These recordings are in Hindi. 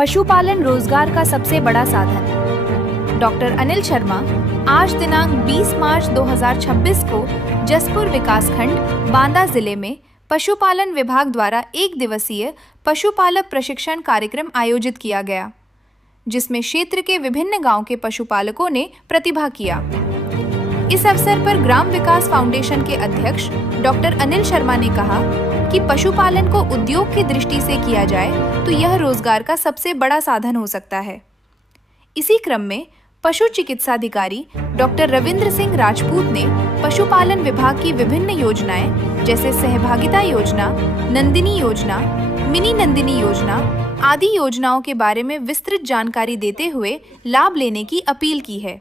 पशुपालन रोजगार का सबसे बड़ा साधन। डॉक्टर अनिल शर्मा आज दिनांक 20 मार्च 2026 को जसपुर विकासखंड बांदा जिले में पशुपालन विभाग द्वारा एक दिवसीय पशुपालक प्रशिक्षण कार्यक्रम आयोजित किया गया, जिसमें क्षेत्र के विभिन्न गांव के पशुपालकों ने प्रतिभाग किया। इस अवसर पर ग्राम विकास फाउंडेशन के अध्यक्ष डॉक्टर अनिल शर्मा ने कहा कि पशुपालन को उद्योग की दृष्टि से किया जाए तो यह रोजगार का सबसे बड़ा साधन हो सकता है। इसी क्रम में पशु चिकित्साधिकारी डॉक्टर रविंद्र सिंह राजपूत ने पशुपालन विभाग की विभिन्न योजनाएं जैसे सहभागिता योजना, नंदिनी योजना, मिनी नंदिनी योजना आदि योजनाओं के बारे में विस्तृत जानकारी देते हुए लाभ लेने की अपील की है।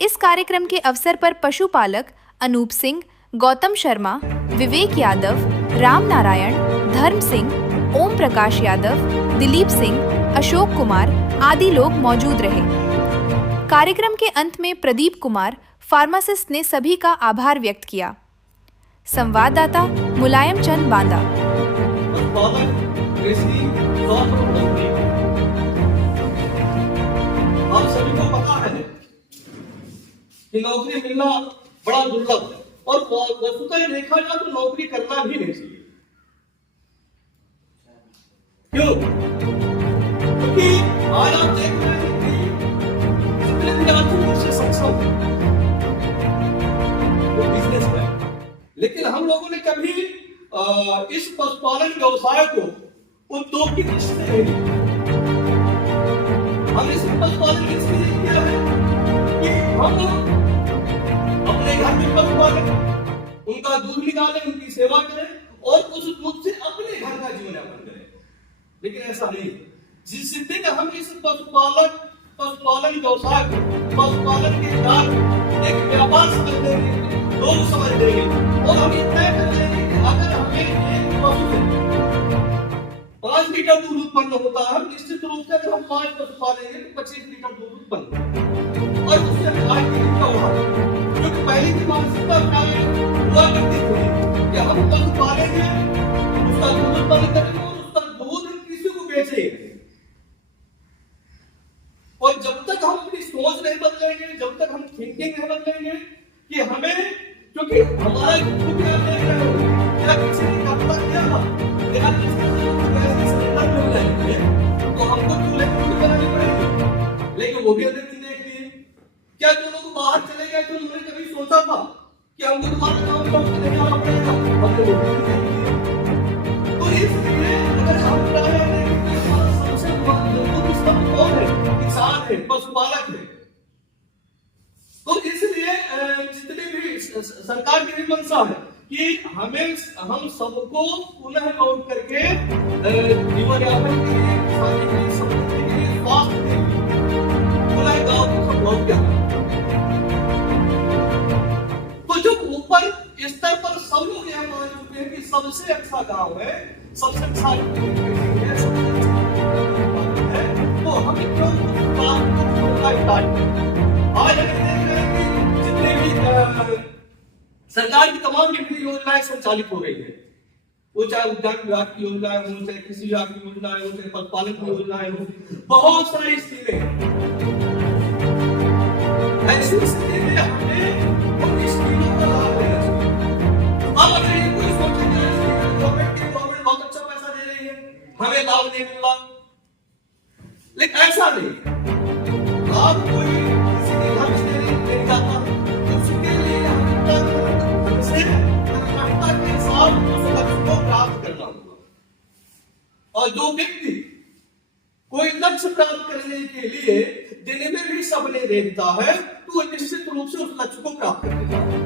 इस कार्यक्रम के अवसर पर पशुपालक अनूप सिंह, गौतम शर्मा, विवेक यादव, राम नारायण, धर्म सिंह, ओम प्रकाश यादव, दिलीप सिंह, अशोक कुमार आदि लोग मौजूद रहे। कार्यक्रम के अंत में प्रदीप कुमार फार्मासिस्ट ने सभी का आभार व्यक्त किया। संवाददाता मुलायम चंद, बांदा। आप सभी को पता है कि नौकरी मिलना बड़ा दुर्लभ है और वस्तुतः देखा जाए तो नौकरी करना भी नहीं चाहिए। क्यों? क्योंकि आज आप देख रहे हैं कि जितने भी आर्थिक रूप से सक्षम वो बिजनेस में, लेकिन हम लोगों ने कभी इस पशुपालन व्यवसाय को उद्योग की दृष्टि से नहीं लिया। हमने इस पशुपालन की दृष्टि से किया है कि हम अपने घर में पशु पालें, उनका दूध निकालें, उनकी सेवा करें और उस दूध से अपने घर का जीवन यापन करें। लेकिन ऐसा नहीं। जिस दिन हम इस पशुपालन व्यवसाय को, पशुपालन के जाल एक व्यापार समझ देंगे, लोग समझ देंगे और हम ये तय कर लेंगे कि अगर हमें एक पशु से 5 लीटर दूध उत्पन्न होता है, निश्चित रूप से अगर हम 5 पशु पालेंगे तो 25 लीटर दूध उत्पन्न होगा और उससे आय की इनकम बढ़ेगी। क्योंकि पहले की मानसिकता क्या हुआ करती थी कि हम पशु पालेंगे, उसका दूध उत्पन्न करेंगे और उसका दूध किसी को बेचेंगे। और जब तक हम अपनी सोच नहीं बदलेंगे, जब तक हम थिंकिंग नहीं बदलेंगे कि हमें, क्योंकि हमारा खुद क्या देख रहे हो, क्या किसी ने कपड़ा किया था, क्या किसी ने सिलेंडर मिल रहे थे तो हमको चूल्हे की रोटी बनानी पड़ेगी। लेकिन वो भी अगले दिन देख लिए। क्या जो लोग बाहर चले गए तो उन्होंने कभी सोचा था कि हमको तुम्हारा काम करके नहीं आना पड़ेगा? तो इसलिए अगर हम चाहे कि हमारा सबसे मजबूत स्तंभ कौन है? किसान है, पशुपालक है। तो इसलिए जितनी भी सरकार की भी मंशा है कि हम सबको पुनः लौट करके जीवन यापन के लिए, किसानी के लिए, समृद्धि के लिए, स्वास्थ्य के लिए पुनः गाँव को सब लौट गया। तो जो ऊपर स्तर पर सब लोग यह मान चुके हैं कि सबसे अच्छा गांव है, सबसे अच्छा है, तो हमें क्यों आज अगर देख रहे हैं कि जितने भी सरकार की तमाम विभिन्न योजनाएं संचालित हो रही है, वो चाहे उद्यान विभाग की योजनाएं हो, चाहे कृषि विभाग की योजनाएं हो, चाहे पशुपालन की योजनाएं हो, बहुत सारी स्कीमें ऐसी स्कीमें हमें इस स्कीमों का लाभ लेना चाहिए। अब अगर ये कोई सोचेगा गवर्नमेंट बहुत अच्छा पैसा दे रही है, हमें लाभ नहीं मिल रहा, लेकिन ऐसा नहीं। लाभ कोई किसी के घर से नहीं जाता, उसके लिए हमसे कर्मठता के साथ उस लक्ष्य को प्राप्त करना होगा। और जो व्यक्ति कोई लक्ष्य प्राप्त करने के लिए दिन में भी सपने देखता है तो वह निश्चित रूप से उस लक्ष्य को प्राप्त कर लेता है।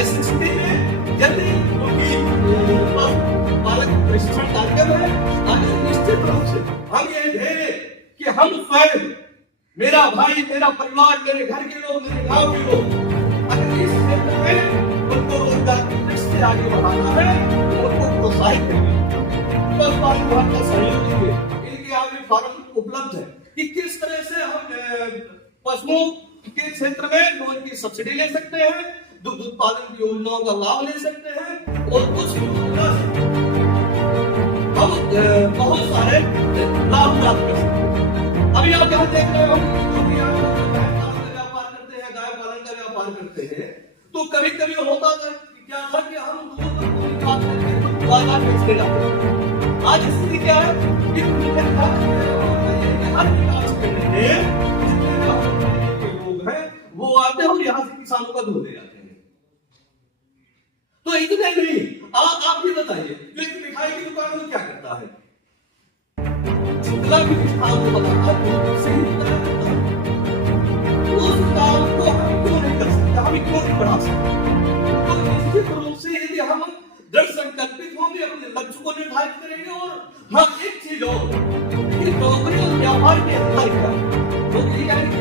ऐसी स्थिति में यदि पालक प्रशिक्षण कार्यक्रम है, अगर निश्चित रूप से हम ये ध्येय कि हम स्वयं, मेरा भाई, मेरा परिवार, मेरे घर के लोग, मेरे गांव के लोग, अगर इस क्षेत्र में उनको रोजगार की दृष्टि से आगे बढ़ाना है तो उनको प्रोत्साहित करेंगे, पशुपालन विभाग का सहयोग देंगे। इनके यहाँ भी फार्म उपलब्ध है कि किस तरह से हम पशुओं के क्षेत्र में लोन की सब्सिडी ले सकते हैं, दुग्ध उत्पादन की योजनाओं का लाभ ले सकते हैं और कुछ योजना हम बहुत सारे लाभ प्राप्त कर सकते हैं। अभी आप यहाँ देख रहे हो कि गाय पालन का व्यापार करते हैं, गाय पालन का व्यापार करते हैं, तो कभी कभी होता था क्या था कि हम दूध को निकाल करके बाजार बेचने जाते हैं। आज स्थिति क्या है कि हर विकास करने में जितने लोग हैं वो आते हैं और यहाँ से किसानों का दूध ले जाते हैं। तो इतने नहीं, आप भी बताइए, जो एक मिठाई की दुकान में क्या करता है, जितना भी किसान को बताता है सही बताया करता है, उस काम को हम क्यों नहीं कर सकते, हम क्यों नहीं बढ़ा सकते? तो निश्चित रूप से यदि हम दृढ़ संकल्पित होंगे, अपने लक्ष्य को निर्धारित करेंगे, और हाँ एक चीज और कि नौकरी और व्यापार के अंतर क्या नौकरी यानी कि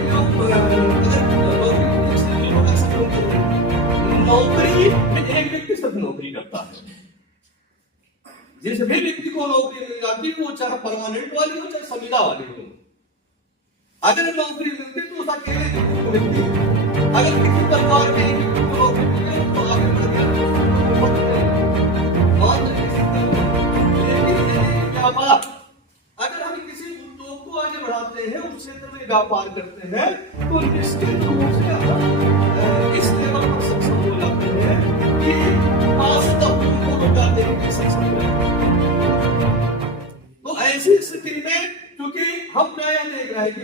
नौकरी में एक व्यक्ति सिर्फ नौकरी करता है। जिस भी व्यक्ति को नौकरी मिल जाती है, वो चाहे परमानेंट वाली हो चाहे संविदा वाली हो, अगर नौकरी मिलती तो उस अकेले व्यक्ति को मिलती है। अगर किसी परिवार में एक व्यक्ति को नौकरी मिल गई तो आगे बढ़ गया। व्यापार, अगर हम किसी उद्योग को आगे बढ़ाते हैं, उस क्षेत्र में व्यापार करते हैं, तो निश्चित रूप से इस लेवल पर सक्षम हो जाते हैं कि पास तक उनको रोजगार देने की सक्षम हो जाते हैं। तो ऐसी स्थिति में क्योंकि हम नया देख रहे हैं कि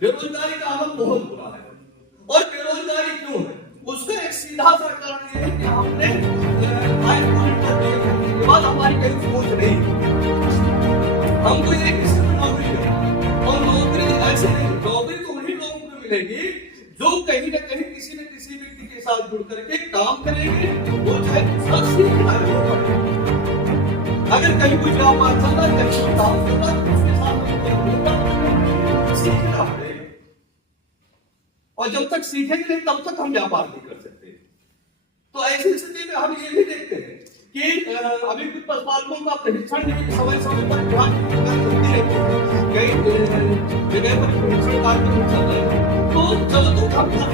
बेरोजगारी का हालत बहुत बुरा है, और बेरोजगारी क्यों है उसका एक सीधा सा कारण ये है कि हमने आय को करने के बाद हमारी कहीं सोच नहीं, हमको ये किसी में नौकरी है, और नौकरी ऐसे नहीं, नौकरी तो उन्हीं लोगों को मिलेगी जो कहीं ना कहीं किसी न किसी व्यक्ति के साथ जुड़ करके काम करेंगे, वो चाहे सीखना है। अगर कहीं कोई व्यापार चल रहा है, कहीं काम चल रहा है, उसके साथ सीखना पड़ेगा, और जब तक सीखेंगे नहीं तब तक हम व्यापार नहीं कर सकते। तो ऐसी स्थिति में हम ये भी देखते हैं कि अभी भी पशुपालकों का प्रशिक्षण समय समय पर ध्यान चलती रहती है, कई जगह पर प्रशिक्षण कार्यक्रम चल रहे हैं। तो चलो तो हम घर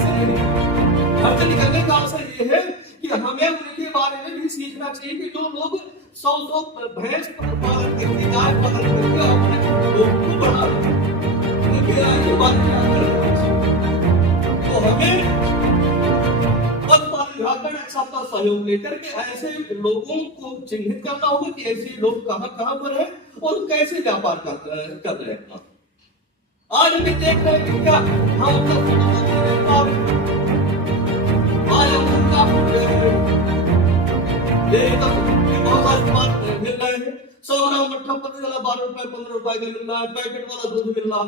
से निकलने का अवसर ये है कि हमें उनके बारे में भी सीखना चाहिए कि जो लोग 100 भैंस पालन करके, गाय पालन करके अपने लोग को बढ़ा रहे हैं, उनके आगे बारे में तो हमें विभाग का सबका सहयोग लेकर के ऐसे लोगों को चिन्हित करना होगा कि ऐसे लोग कहां पर है और कैसे व्यापार कर रहे हैं। आज हम देख रहे हैं कि क्या हम बहुत सारे बात मिल रहे हैं, 100 ग्राम मट्ठा 12 रुपए 15 रुपए का मिल रहा है, पैकेट वाला दूध मिल रहा है।